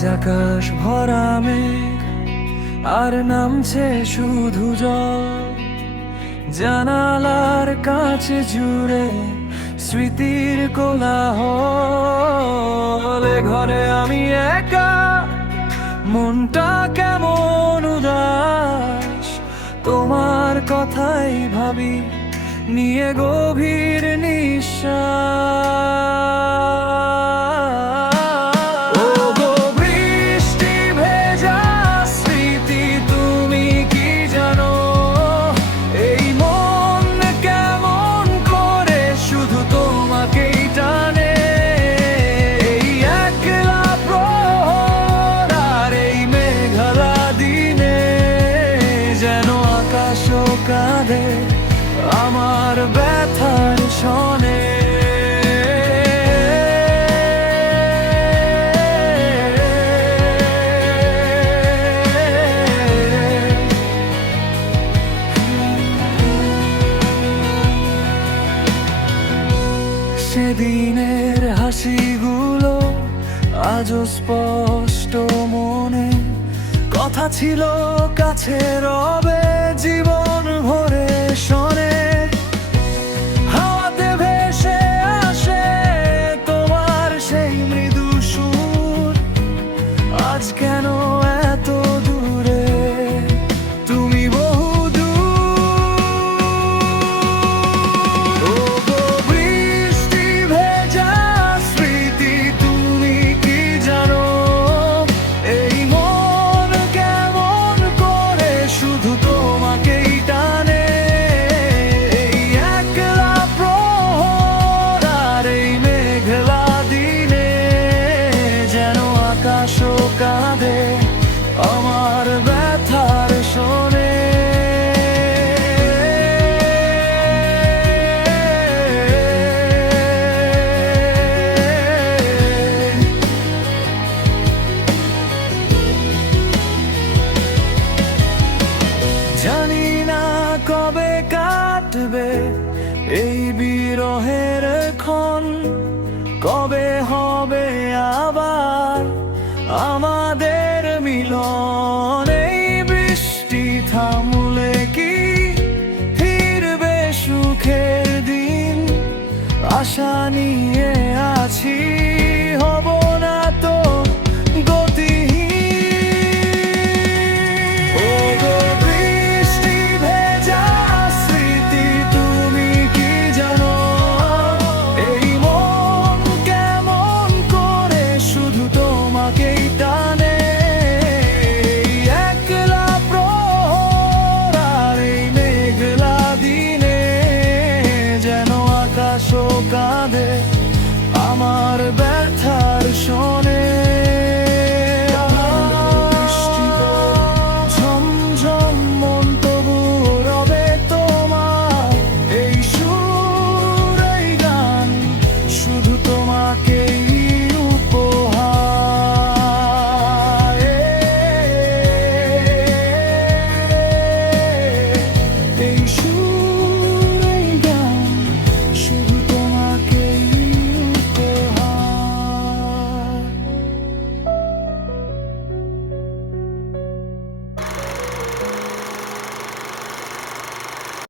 আকাশ ভরা মেঘ, আর নামছে শুধু জল। জানালার কাছে জুড়ে স্মৃতির কোলাহল। ঘরে আমি একা, মনটা কেমন উদাস? তোমার কথাই ভাবি, নিয়ে গভীর নিঃশ্বাস শনে। সেদিনের হাসিগুলো আজও স্পষ্ট মনে। কথা ছিল কাছে রবে জানি না কবে কাটবে এই বিরহের ক্ষণ। কবে হবে আবার আমাদের মিলন? এই বৃষ্টি থামলে কি ফিরবে সুখের দিন? আশা নিয়ে আছি।